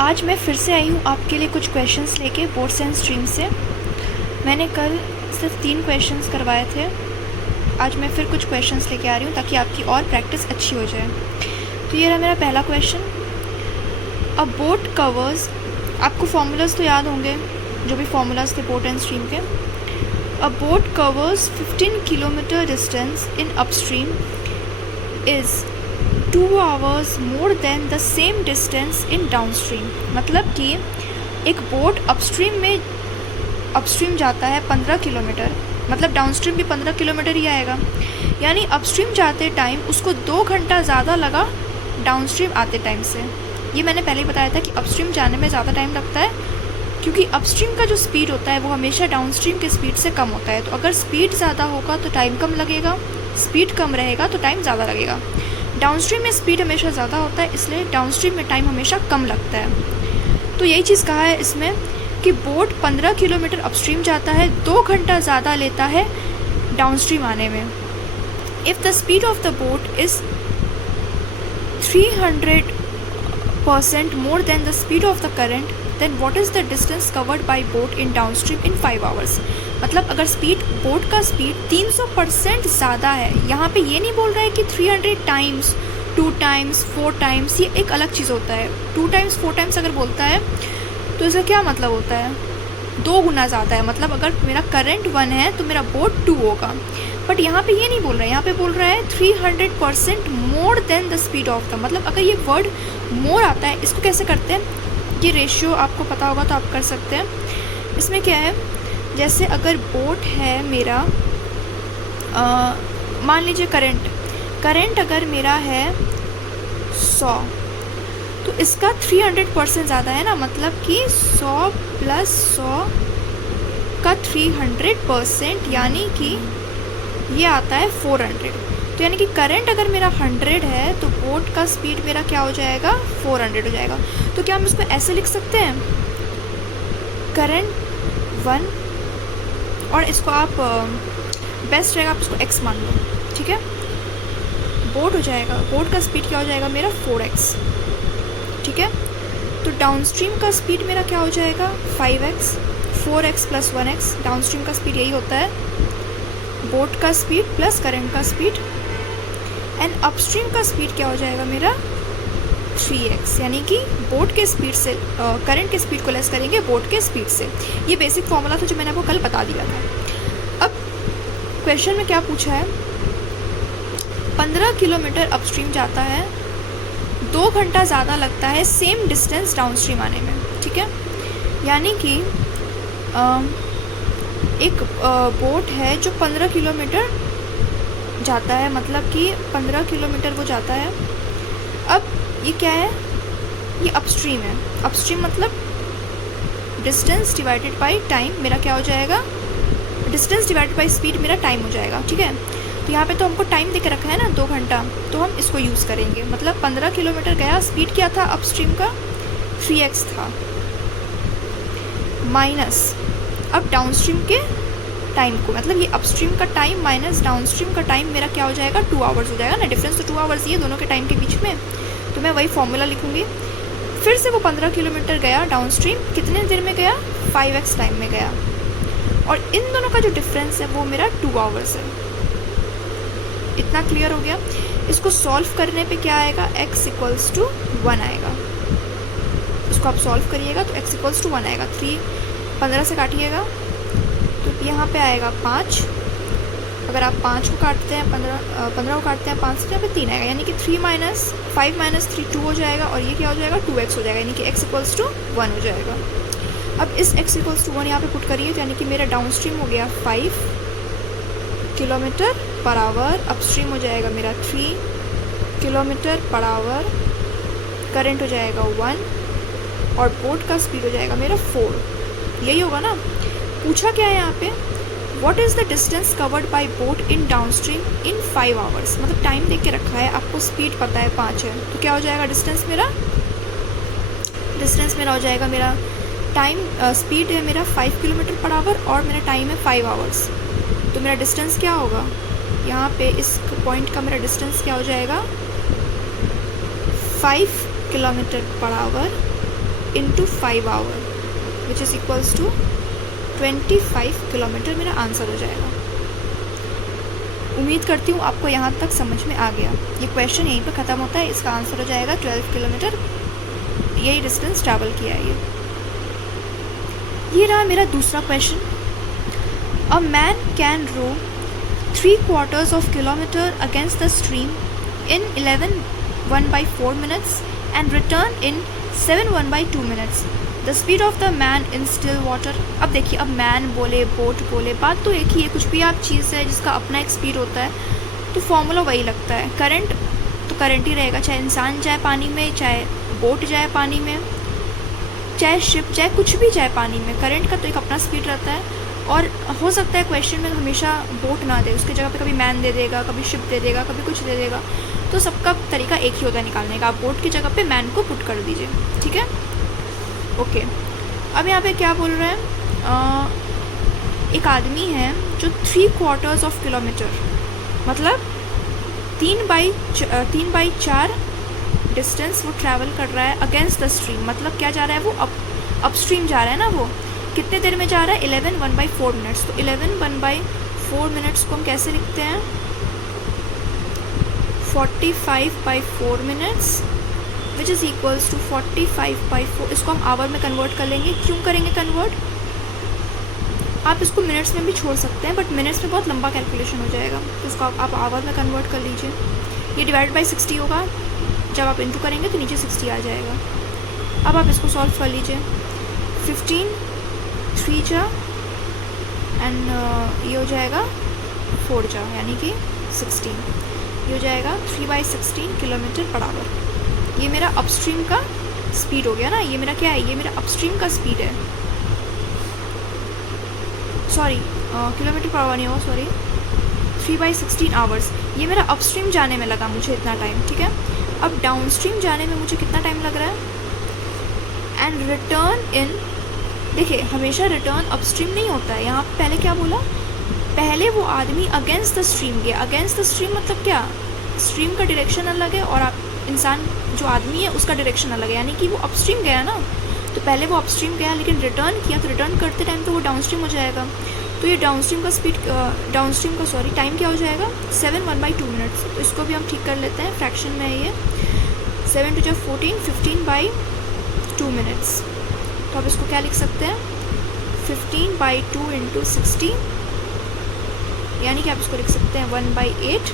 आज मैं फिर से आई हूँ आपके लिए कुछ क्वेश्चंस लेके बोर्ड साइंस स्ट्रीम से। मैंने कल सिर्फ 3 क्वेश्चंस करवाए थे। आज मैं फिर कुछ क्वेश्चंस लेके आ रही हूँ ताकि आपकी और प्रैक्टिस अच्छी हो जाए। तो ये रहा मेरा पहला क्वेश्चन। अ बोट कवर्स, आपको फार्मूलाज तो याद होंगे, जो भी फार्मूलाज थे बोट एंड स्ट्रीम के। अ boat covers 15 kilometre distance in upstream is 2 hours more than the same distance in downstream. मतलब कि एक बोट अपस्ट्रीम जाता है 15 किलोमीटर, मतलब डाउनस्ट्रीम भी 15 किलोमीटर ही आएगा। यानी अपस्ट्रीम जाते टाइम उसको 2 घंटा ज़्यादा लगा डाउनस्ट्रीम आते टाइम से। ये मैंने पहले ही बताया था कि अपस्ट्रीम जाने में ज़्यादा टाइम लगता है, क्योंकि अपस्ट्रीम का जो स्पीड होता है वो हमेशा डाउनस्ट्रीम के स्पीड से कम होता है। तो अगर स्पीड ज़्यादा होगा तो टाइम कम लगेगा, स्पीड कम रहेगा तो टाइम ज़्यादा लगेगा। डाउनस्ट्रीम में स्पीड हमेशा ज़्यादा होता है, इसलिए डाउनस्ट्रीम में टाइम हमेशा कम लगता है। तो यही चीज़ कहा है इसमें कि बोट 15 किलोमीटर अपस्ट्रीम जाता है, 2 घंटा ज़्यादा लेता है डाउनस्ट्रीम आने में। If the speed of the boat is 300% more than the speed of the current, then what is the distance covered by boat in downstream in 5 hours। मतलब अगर बोट का स्पीड 300% ज़्यादा है, यहाँ पे ये नहीं बोल रहा है कि 300 टाइम्स, 2 टाइम्स, 4 टाइम्स, ये एक अलग चीज़ होता है। 2 टाइम्स 4 टाइम्स अगर बोलता है तो इसका क्या मतलब होता है, 2 गुना ज़्यादा है। मतलब अगर मेरा करंट 1 है तो मेरा बोट 2 होगा। बट यहाँ पे ये नहीं बोल रहा है, यहाँ पे बोल रहा है 300% more than the speed of the. मतलब अगर ये वर्ड मोर आता है, इसको कैसे करते हैं, ये रेशियो आपको पता होगा तो आप कर सकते हैं। इसमें क्या है, जैसे अगर बोट है मेरा, मान लीजिए करंट अगर मेरा है 100, तो इसका 300% ज़्यादा है ना। मतलब कि 100 + 100 का 300%, यानी कि ये आता है 400। तो यानी कि करंट अगर मेरा 100 है तो बोट का स्पीड मेरा क्या हो जाएगा, 400 हो जाएगा। तो क्या हम इसको ऐसे लिख सकते हैं, करंट 1, और इसको आप बेस्ट रहेगा आप इसको x मान लो, ठीक है। बोट हो जाएगा, बोट का स्पीड क्या हो जाएगा मेरा 4x, ठीक है। तो डाउनस्ट्रीम का स्पीड मेरा क्या हो जाएगा 5x, 4x + 1x। डाउनस्ट्रीम का स्पीड यही होता है, बोट का स्पीड प्लस करंट का स्पीड। एंड अपस्ट्रीम का स्पीड क्या हो जाएगा मेरा 3x, यानी कि बोट के स्पीड से करंट के स्पीड को लेस करेंगे बोट के स्पीड से। ये बेसिक फॉर्मूला था जो मैंने आपको कल बता दिया था। अब क्वेश्चन में क्या पूछा है, 15 किलोमीटर अपस्ट्रीम जाता है, 2 घंटा ज़्यादा लगता है सेम डिस्टेंस डाउनस्ट्रीम आने में, ठीक है। यानी कि एक बोट है जो 15 किलोमीटर जाता है, मतलब कि 15 किलोमीटर वो जाता है। अब ये क्या है, ये अपस्ट्रीम है। अपस्ट्रीम मतलब डिस्टेंस डिवाइडेड बाय टाइम, मेरा क्या हो जाएगा, डिस्टेंस डिवाइडेड बाय स्पीड मेरा टाइम हो जाएगा, ठीक है। तो यहाँ पे तो हमको टाइम दे के रखा है ना 2 घंटा, तो हम इसको यूज़ करेंगे। मतलब 15 किलोमीटर गया, स्पीड क्या था अपस्ट्रीम का 3x था, माइनस अब डाउनस्ट्रीम के टाइम को, मतलब ये अपस्ट्रीम का टाइम माइनस डाउनस्ट्रीम का टाइम मेरा क्या हो जाएगा 2 hours हो जाएगा ना। डिफरेंस तो 2 hours ही है दोनों के टाइम के बीच में। तो मैं वही फॉर्मूला लिखूँगी। फिर से वो 15 किलोमीटर गया डाउनस्ट्रीम, कितने देर में गया 5x टाइम में गया, और इन दोनों का जो डिफरेंस है वो मेरा 2 hours है। इतना क्लियर हो गया। इसको सॉल्व करने पे क्या आएगा, x = 1 आएगा। इसको आप सॉल्व करिएगा तो x = 1 आएगा। 15 से काटिएगा तो यहाँ पे आएगा 5। अगर आप 5 को काटते हैं 15 को काटते हैं 5 से, यहाँ पे 3 आएगा, यानी कि 3 - 5 - 3 2 हो जाएगा, और ये क्या हो जाएगा 2x हो जाएगा, यानी कि x = 1 हो जाएगा। अब इस x = 1 यहाँ पे पुट करिए, तो यानी कि मेरा डाउनस्ट्रीम हो गया 5 km/h, अपस्ट्रीम हो जाएगा मेरा 3 km/h, करंट हो जाएगा 1, और बोट का स्पीड हो जाएगा मेरा 4। यही होगा ना। पूछा क्या है यहाँ पे, what is the distance covered by boat in downstream in 5 hours। मतलब टाइम देख के रखा है, आपको स्पीड पता है 5 है, तो क्या हो जाएगा डिस्टेंस मेरा हो जाएगा मेरा टाइम, स्पीड है मेरा 5 km/h और मेरा टाइम है 5 hours। तो मेरा डिस्टेंस क्या होगा, यहाँ पे इस पॉइंट का मेरा डिस्टेंस क्या हो जाएगा 5 km/h into 5 hour which is equals to 25 kilometer मेरा आंसर हो जाएगा। उम्मीद करती हूँ आपको यहाँ तक समझ में आ गया। ये क्वेश्चन यहीं पर ख़त्म होता है, इसका आंसर हो जाएगा 12 किलोमीटर, यही डिस्टेंस ट्रैवल किया है ये रहा मेरा दूसरा question. A man can row 3/4 of kilometer against the stream in 11:1/4 minutes and return in 7:1/2 minutes. The speed of the man in still water. अब देखिए, अब मैन बोले बोट बोले, बात तो एक ही है। कुछ भी आप चीज़ है जिसका अपना एक स्पीड होता है तो फॉर्मूला वही लगता है। करंट तो करंट ही रहेगा, चाहे इंसान जाए पानी में, चाहे बोट जाए पानी में, चाहे शिप जाए, कुछ भी जाए पानी में, करंट का तो एक अपना स्पीड रहता है। और हो सकता है क्वेश्चन में हमेशा बोट ना दे, उसकी जगह पे कभी मैन दे देगा, कभी शिप दे देगा, कभी कुछ दे देगा, तो सबका तरीका एक ही होता है निकालने का। आप बोट की जगह पे मैन को पुट कर दीजिए, ठीक है। ओके, अब यहाँ पे क्या बोल रहे हैं, एक आदमी है जो 3/4 of किलोमीटर मतलब 3/4 डिस्टेंस वो ट्रैवल कर रहा है अगेंस्ट द स्ट्रीम। मतलब क्या जा रहा है, वो अपस्ट्रीम जा रहा है ना। वो कितने देर में जा रहा है, 11:1/4 मिनट्स। तो 11:1/4 मिनट्स को हम कैसे लिखते हैं, 45/4 minutes which is equals to 45/4। इसको हम आवर में कन्वर्ट कर लेंगे। क्यों करेंगे कन्वर्ट, आप इसको मिनट्स में भी छोड़ सकते हैं, बट मिनट्स में बहुत लंबा कैलकुलेशन हो जाएगा, तो उसको आप आवर में कन्वर्ट कर लीजिए। ये डिवाइड बाई 60 होगा, जब आप इंटू करेंगे तो नीचे 60 आ जाएगा। अब आप इसको सॉल्व कर लीजिए। 15 3 जा एंड ये हो जाएगा 4 जा, यानी कि 16। ये हो जाएगा 3/16 किलोमीटर पर आवर। ये मेरा अपस्ट्रीम का स्पीड हो गया ना। ये मेरा क्या है, ये मेरा अपस्ट्रीम का स्पीड है। सॉरी, किलोमीटर पर आवर नहीं होगा, सॉरी, 3/16 आवर्स। ये मेरा अपस्ट्रीम जाने में लगा मुझे इतना टाइम, ठीक है। अब डाउनस्ट्रीम जाने में मुझे कितना टाइम लग रहा है। एंड रिटर्न इन, देखिए हमेशा रिटर्न अपस्ट्रीम नहीं होता है। यहाँ पहले क्या बोला, पहले वो आदमी अगेंस्ट द स्ट्रीम गया। अगेंस्ट द स्ट्रीम मतलब क्या, स्ट्रीम का डायरेक्शन अलग है और इंसान जो आदमी है उसका डायरेक्शन अलग है, यानी कि वो अपस्ट्रीम गया ना। तो पहले वो अपस्ट्रीम गया लेकिन रिटर्न किया, तो रिटर्न करते टाइम तो वो डाउनस्ट्रीम हो जाएगा। तो ये डाउनस्ट्रीम का स्पीड, डाउनस्ट्रीम का सॉरी टाइम क्या हो जाएगा, 7:1/2 मिनट्स। तो इसको भी हम ठीक कर लेते हैं, फ्रैक्शन में है ये 7 × 14 15/2 मिनट्स। तो अब इसको क्या लिख सकते हैं, 15/2 × 60, यानी कि आप इसको लिख सकते हैं 1/8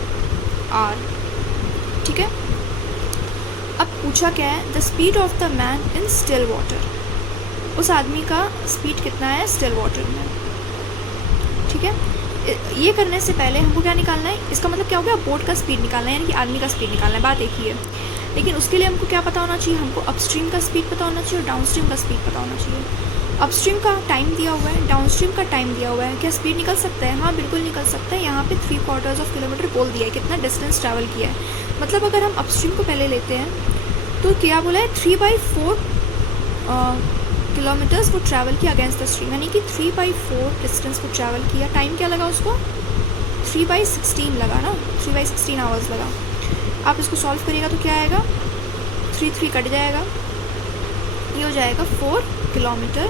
आवर, ठीक है। अब पूछा क्या है, the speed of the man in still water. उस आदमी का स्पीड कितना है स्टिल वाटर में, ठीक है। ये करने से पहले हमको क्या निकालना है, इसका मतलब क्या हो गया, बोट का स्पीड निकालना है, यानी कि आदमी का स्पीड निकालना है, बात एक ही है। लेकिन उसके लिए हमको क्या पता होना चाहिए, हमको अपस्ट्रीम का स्पीड पता होना चाहिए और डाउनस्ट्रीम का स्पीड पता होना चाहिए। अपस्ट्रीम का टाइम दिया हुआ है, डाउनस्ट्रीम का टाइम दिया हुआ है, क्या स्पीड निकल सकता है, हाँ बिल्कुल निकल सकता है। यहाँ पे 3/4 of किलोमीटर बोल दिया है, कितना डिस्टेंस ट्रैवल किया है। मतलब अगर हम अपस्ट्रीम को पहले लेते हैं तो क्या बोला है, 3/4 किलोमीटर्स वो ट्रैवल किया अगेंस्ट द स्ट्रीम, यानी कि 3/4 डिस्टेंस वो ट्रैवल किया। टाइम क्या लगा उसको, 3/16 लगा ना, 3/16 आवर्स लगा। आप इसको सॉल्व करिएगा तो क्या आएगा, 3 कट जाएगा, ये हो जाएगा 4 किलोमीटर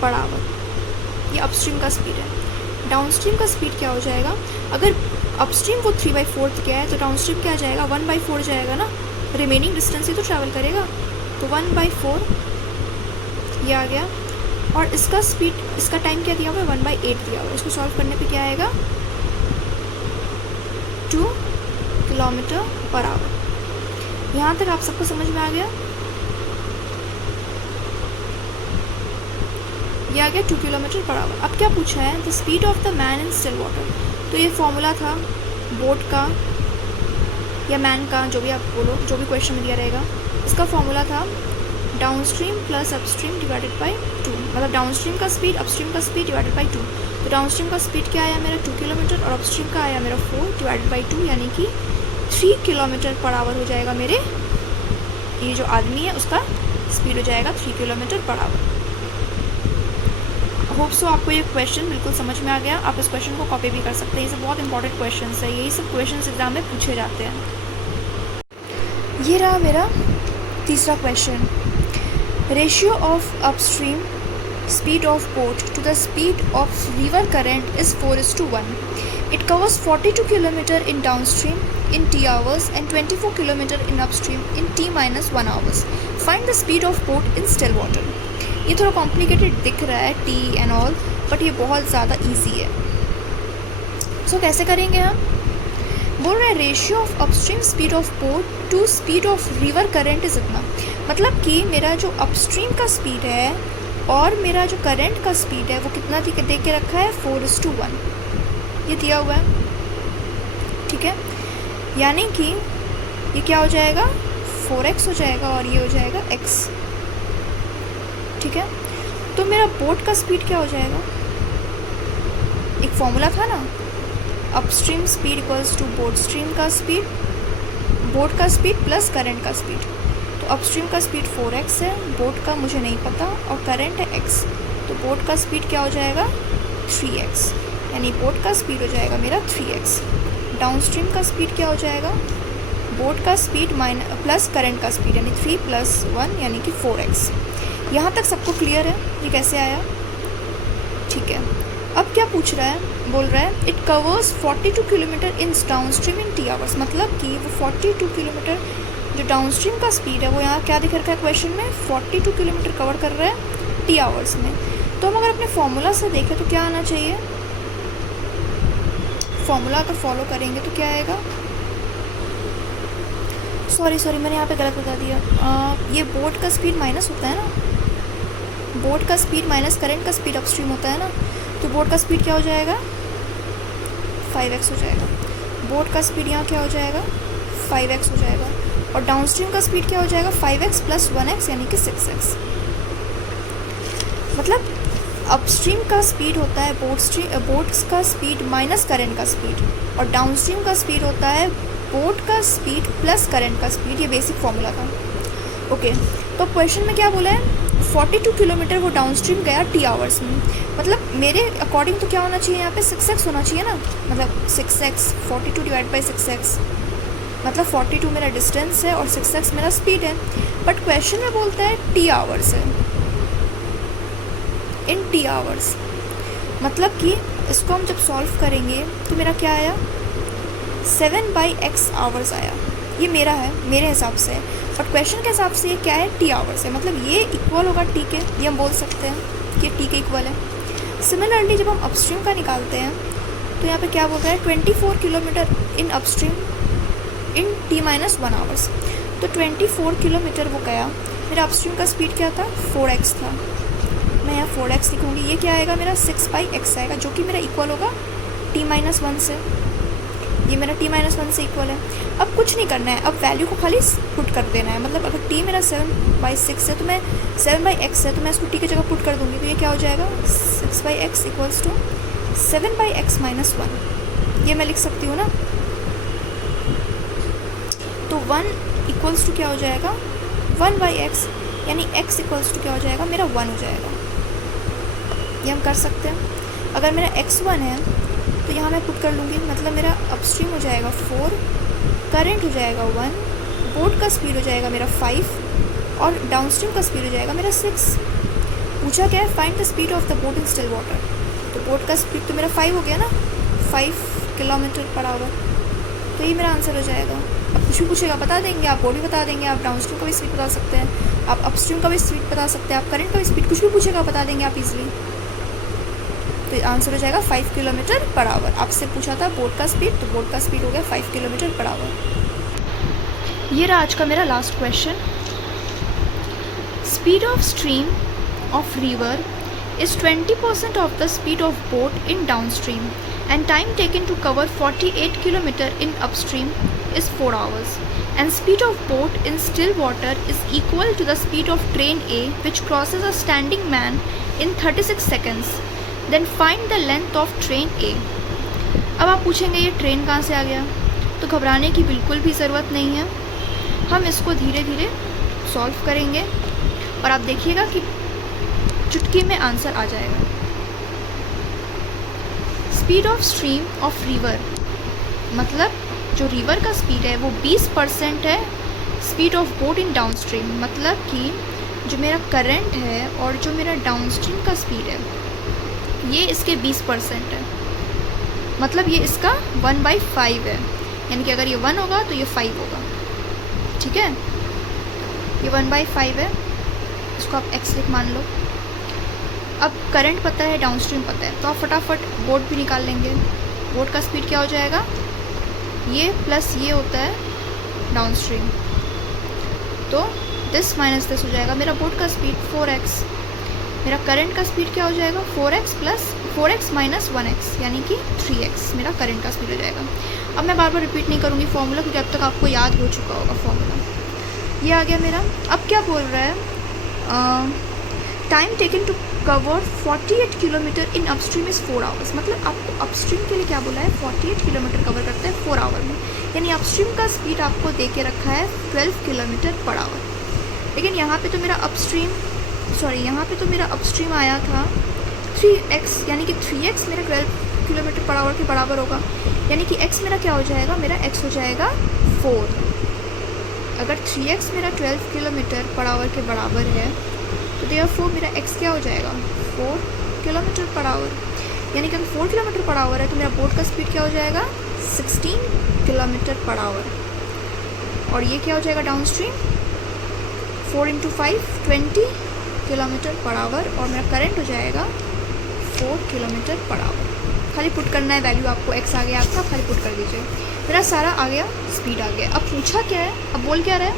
पर आवर। ये अपस्ट्रीम का स्पीड है। डाउनस्ट्रीम का स्पीड क्या हो जाएगा, अगर अपस्ट्रीम वो 3/4 क्या है तो डाउनस्ट्रीम क्या जाएगा, 1/4 जाएगा ना, रिमेनिंग डिस्टेंस ही तो ट्रैवल करेगा। तो 1/4 ये आ गया। और इसका स्पीड, इसका टाइम क्या दिया हुआ है, 1/8 दिया हुआ है। इसको सॉल्व करने पे क्या आएगा, 2 किलोमीटर पर आवर। यहाँ तक आप सबको समझ में आ गया, ये आ गया 2 किलोमीटर पर आवर। अब क्या पूछा है, the speed of the man in still water. तो ये फॉर्मूला था बोट का या मैन का, जो भी आप बोलो, जो भी क्वेश्चन में दिया रहेगा, इसका फॉर्मूला था downstream plus upstream divided by 2। मतलब डाउनस्ट्रीम का स्पीड अपस्ट्रीम का स्पीड डिवाइडेड बाई 2। तो डाउनस्ट्रीम का स्पीड क्या आया मेरा 2 किलोमीटर और अपस्ट्रीम का आया मेरा 4 डिवाइडेड बाई 2, यानी कि 3 किलोमीटर पर आवर हो जाएगा मेरे, ये जो आदमी है उसका स्पीड हो जाएगा 3 kilometre per hour. Hope so आपको ये क्वेश्चन बिल्कुल समझ में आ गया। आप इस क्वेश्चन को कॉपी भी कर सकते हैं, ये सब बहुत इंपॉर्टेंट क्वेश्चन है, यही सब क्वेश्चन एग्जाम में पूछे जाते हैं। ये रहा मेरा तीसरा question. Ratio of upstream speed of boat to the speed of river current is 4:1. It covers 42 km in downstream in t hours and 24 km in upstream in t-1 hours. Find the speed of boat in still water. ये थोड़ा complicated दिख रहा है T and all, but ये बहुत ज़्यादा easy है. सो कैसे करेंगे हम? बोल रहे हैं ratio of upstream speed of boat to speed of river current is इतना. मतलब कि मेरा जो अपस्ट्रीम का स्पीड है और मेरा जो करंट का स्पीड है वो कितना दे के रखा है 4:1. ये दिया हुआ है, ठीक है. यानी कि ये क्या हो जाएगा 4x हो जाएगा और ये हो जाएगा x, ठीक है. तो मेरा बोट का स्पीड क्या हो जाएगा? एक फॉर्मूला था ना, upstream speed equals to boat stream का स्पीड, बोट का स्पीड प्लस करंट का स्पीड. तो अपस्ट्रीम का स्पीड 4x है, बोट का मुझे नहीं पता, और करंट है x. तो बोट का स्पीड क्या हो जाएगा 3x, यानी बोट का स्पीड हो जाएगा मेरा 3x. डाउनस्ट्रीम का स्पीड क्या हो जाएगा? बोट का स्पीड प्लस करंट का स्पीड, यानी 3 + 1 यानी कि 4x. यहाँ तक सबको क्लियर है ये कैसे आया? ठीक है. अब क्या पूछ रहा है? बोल रहा है it covers 42 kilometre in downstream in t hours. मतलब कि वो 42 किलोमीटर जो डाउनस्ट्रीम का स्पीड है वो यहाँ क्या दिख रखा है क्वेश्चन में 42 किलोमीटर कवर कर रहा है t आवर्स में. तो हम अगर अपने फॉर्मूला से देखें तो क्या आना चाहिए? फॉर्मूला अगर फॉलो करेंगे तो क्या आएगा? सॉरी मैंने यहाँ पे गलत बता दिया. ये बोट का स्पीड माइनस होता है ना, बोट का स्पीड माइनस करंट का स्पीड अपस्ट्रीम होता है ना. तो बोट का स्पीड क्या हो जाएगा 5x हो जाएगा. बोट का स्पीड यहाँ क्या हो जाएगा 5x हो जाएगा, और डाउनस्ट्रीम का स्पीड क्या हो जाएगा 5x + 1x यानी कि 6x. मतलब अपस्ट्रीम का स्पीड होता है बोट का स्पीड माइनस करंट का स्पीड, और डाउनस्ट्रीम का स्पीड होता है बोट का स्पीड प्लस करंट का स्पीड. ये बेसिक फॉर्मूला था. ओके, तो क्वेश्चन में क्या बोला है 42 किलोमीटर वो डाउनस्ट्रीम गया t आवर्स में. मतलब मेरे अकॉर्डिंग तो क्या होना चाहिए यहाँ पे 6x होना चाहिए ना. मतलब 6x 42 / 6x, मतलब 42 मेरा डिस्टेंस है और 6x मेरा स्पीड है. बट क्वेश्चन में बोलता है t आवर्स है, इन t आवर्स. मतलब कि इसको हम जब सॉल्व करेंगे तो मेरा क्या आया 7/x आवर्स आया. ये मेरा है मेरे हिसाब से, बट क्वेश्चन के हिसाब से ये क्या है t आवर्स है. मतलब ये इक्वल होगा t के, ये हम बोल सकते हैं कि t के इक्वल है. सिमिलरली जब हम अपस्ट्रीम का निकालते हैं तो यहाँ पे क्या बोल रहा है 24 kilometre in upstream in t-1 hours. तो 24 किलोमीटर वो गया. मेरा अपस्ट्रीम का स्पीड क्या था 4x था. मैं यहाँ 4x लिखूँगी. ये क्या आएगा मेरा 6/x आएगा, जो कि मेरा इक्वल होगा t-1 से. ये मेरा t-1 से इक्वल है. अब कुछ नहीं करना है, अब वैल्यू को खाली पुट कर देना है. मतलब अगर t मेरा 7/6 है तो मैं 7/x है तो मैं इसको t की जगह पुट कर दूँगी. तो ये क्या हो जाएगा 6/x = 7/x - 1. ये मैं लिख सकती हूँ ना. तो 1 = क्या हो जाएगा 1/x, यानी x = क्या हो जाएगा मेरा 1 हो जाएगा. ये हम कर सकते हैं. अगर मेरा x1 है तो यहाँ मैं पुट कर लूँगी. मतलब मेरा अपस्ट्रीम हो जाएगा 4, करंट हो जाएगा 1, बोट का स्पीड हो जाएगा मेरा 5 और डाउनस्ट्रीम का स्पीड हो जाएगा मेरा 6. पूछा क्या है find the speed of the boat in still water. तो बोट का स्पीड तो मेरा 5 हो गया ना, 5 km/h. तो ये मेरा आंसर हो जाएगा. अब कुछ भी पूछेगा बता देंगे, आप बोट भी बता देंगे, आप डाउनस्ट्रीम का भी स्पीड बता सकते हैं, आप अपस्ट्रीम का भी स्पीड बता सकते हैं, आप करंट का भी स्पीड, कुछ भी पूछेगा बता देंगे आप इजीली. तो आंसर हो जाएगा 5 km/h. आपसे पूछा था बोट का स्पीड, तो बोट का स्पीड हो गया 5 km/h. ये रहा आज का मेरा last question. Speed of stream of river is 20% of the speed of boat in downstream and time taken to cover 48 km in upstream is 4 hours, and speed of boat in still water is equal to the speed of train A which crosses a standing man in 36 seconds. Then find the length of train A. अब आप पूछेंगे ये train कहाँ से आ गया, तो घबराने की बिल्कुल भी ज़रूरत नहीं है. हम इसको धीरे धीरे सॉल्व करेंगे और आप देखिएगा कि चुटकी में आंसर आ जाएगा. Speed of stream of river, मतलब जो रिवर का स्पीड है वो 20% है speed of boat in downstream. मतलब कि जो मेरा करंट है और जो मेरा डाउनस्ट्रीम का स्पीड है ये इसके 20% है, मतलब ये इसका 1/5 है, यानी कि अगर ये 1 होगा तो ये 5 होगा, ठीक है। ये 1/5 है, इसको आप x लिख मान लो। अब करंट पता है, डाउनस्ट्रीम पता है, तो आप फटाफट बोट भी निकाल लेंगे। बोट का स्पीड क्या हो जाएगा, ये प्लस ये होता है डाउनस्ट्रीम, तो दिस माइनस दिस हो जाएगा। मेरा बोट का स्पीड 4x, मेरा करंट का स्पीड क्या हो जाएगा 4x माइनस 1x यानी कि 3x मेरा करंट का स्पीड हो जाएगा। अब मैं बार बार रिपीट नहीं करूँगी फॉर्मूला, क्योंकि अब तक आपको याद हो चुका होगा फॉर्मूला। ये आ गया मेरा। अब क्या बोल रहा है, time taken to cover 48 kilometer in upstream is 4 hours. मतलब आपको अपस्ट्रीम के लिए क्या बोला है, 48 किलोमीटर कवर करता है 4 आवर में, यानी अपस्ट्रीम का स्पीड आपको दे के रखा है 12 किलोमीटर पर आवर। लेकिन यहाँ पे तो मेरा अपस्ट्रीम आया था 3x, यानी कि 3x मेरा 12 किलोमीटर पर आवर के बराबर होगा, यानी कि x मेरा क्या हो जाएगा, मेरा x हो जाएगा 4। अगर 3x मेरा 12 किलोमीटर पर आवर के बराबर है तो देयरफॉर मेरा x क्या हो जाएगा 4 किलोमीटर पर आवर, यानी कि अगर 4 किलोमीटर पर आवर है तो मेरा बोट का स्पीड क्या हो जाएगा 16 किलोमीटर पर आवर। और ये क्या हो जाएगा डाउनस्ट्रीम 4 × 5 20 किलोमीटर पर आवर, और मेरा करंट हो जाएगा 4 किलोमीटर पर आवर। खाली पुट करना है वैल्यू आपको, x आ गया आपका, खाली पुट कर दीजिए। मेरा सारा आ गया, स्पीड आ गया। अब पूछा क्या है, अब बोल क्या रहा है,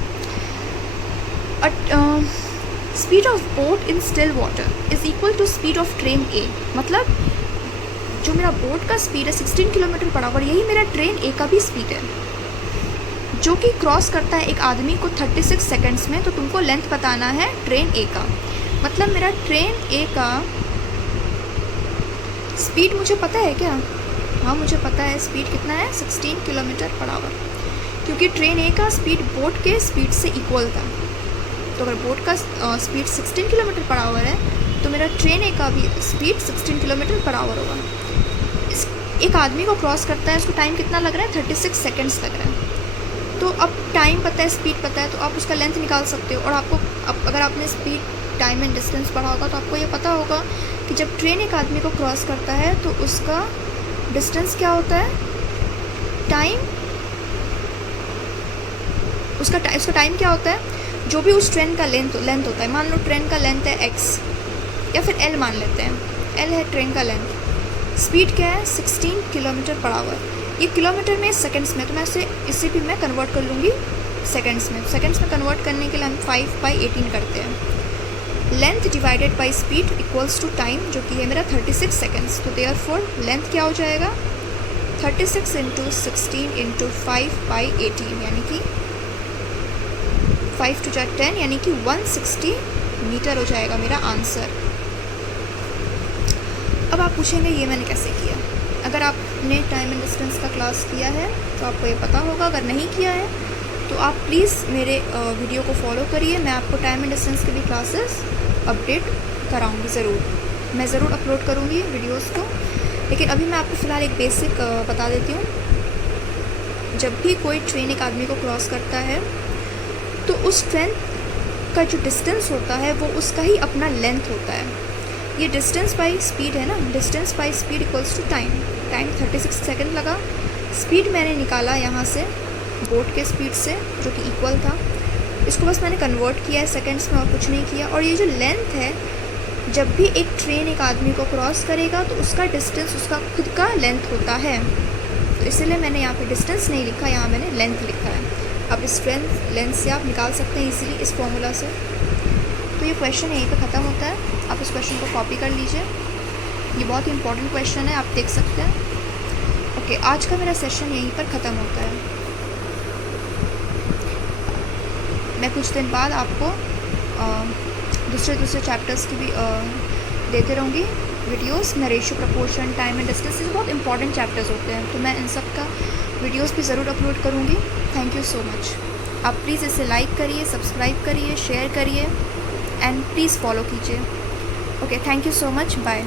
speed of boat in still water is equal to speed of train A. मतलब जो मेरा बोट का स्पीड है 16 किलोमीटर पर आवर, यही मेरा ट्रेन ए का भी स्पीड है, जो कि क्रॉस करता है एक आदमी को 36 सेकंड्स में। तो तुमको लेंथ बताना है ट्रेन ए का। मतलब मेरा ट्रेन ए का स्पीड मुझे पता है क्या, हाँ मुझे पता है स्पीड कितना है 16 किलोमीटर पर आवर, क्योंकि ट्रेन ए का स्पीड बोट के स्पीड से इक्वल था। तो अगर बोट का स्पीड 16 किलोमीटर पर आवर है तो मेरा ट्रेन ए का भी स्पीड 16 किलोमीटर पर आवर होगा। एक आदमी को क्रॉस करता है, उसको टाइम कितना लग रहा है 36 सेकेंड्स लग रहा है। तो अब टाइम पता है, स्पीड पता है, तो आप उसका लेंथ निकाल सकते हो। और आपको अगर आपने स्पीड टाइम एंड डिस्टेंस पढ़ा होगा तो आपको ये पता होगा कि जब ट्रेन एक आदमी को क्रॉस करता है तो उसका डिस्टेंस क्या होता है, टाइम, उसका टाइम क्या होता है, जो भी उस ट्रेन का लेंथ होता है। मान लो ट्रेन का लेंथ है x या फिर l मान लेते हैं, l है ट्रेन का लेंथ। स्पीड क्या है 16 किलोमीटर पर आवर। ये किलोमीटर में सेकंड्स में, तो मैं इसे भी मैं कन्वर्ट कर लूँगी सेकंड्स में। सेकंड्स में कन्वर्ट करने के लिए हम 5/18 करते हैं। Length divided by speed equals to time, जो कि है मेरा 36 सेकंड्स। तो देयरफॉर लेंथ क्या हो जाएगा 36 × 16 × 5/18, यानी कि 5 × 10 यानी कि 160 मीटर हो जाएगा मेरा आंसर। अब आप पूछेंगे ये मैंने कैसे किया। अगर आपने टाइम एंड डिस्टेंस का क्लास किया है तो आपको ये पता होगा, अगर नहीं किया है तो आप प्लीज़ मेरे वीडियो को फॉलो करिए। मैं आपको टाइम एंड डिस्टेंस के भी क्लासेस अपडेट कराऊंगी ज़रूर, मैं ज़रूर अपलोड करूंगी वीडियोस को। लेकिन अभी मैं आपको फ़िलहाल एक बेसिक बता देती हूँ। जब भी कोई ट्रेन एक आदमी को क्रॉस करता है तो उस ट्रेन का जो डिस्टेंस होता है वो उसका ही अपना लेंथ होता है। ये डिस्टेंस बाई स्पीड है ना, distance by speed equals to time. Time 36 second लगा, स्पीड मैंने निकाला यहाँ से बोट के स्पीड से जो कि इक्वल था। इसको बस मैंने कन्वर्ट किया है सेकंड्स में और कुछ नहीं किया। और ये जो लेंथ है, जब भी एक ट्रेन एक आदमी को क्रॉस करेगा तो उसका डिस्टेंस उसका खुद का लेंथ होता है। तो इसलिए मैंने यहाँ पे डिस्टेंस नहीं लिखा, यहाँ मैंने लेंथ लिखा है। अब इस लेंथ से आप निकाल सकते हैं इजीली इस फॉर्मूला से। तो ये क्वेश्चन यहीं पे ख़त्म होता है। आप इस क्वेश्चन को कॉपी कर लीजिए, ये बहुत ही इंपॉर्टेंट क्वेश्चन है, आप देख सकते हैं। ओके, आज का मेरा सेशन यहीं पर ख़त्म होता है। मैं कुछ दिन बाद आपको दूसरे चैप्टर्स की भी देते रहूँगी वीडियोस। मैं ratio, proportion, time and distance, ये बहुत इंपॉर्टेंट चैप्टर्स होते हैं, तो मैं इन सब का वीडियोस भी ज़रूर अपलोड करूँगी। Thank you so much. आप प्लीज़ इसे लाइक करिए, सब्सक्राइब करिए, शेयर करिए एंड प्लीज़ फॉलो कीजिए। Okay, thank you so much, bye.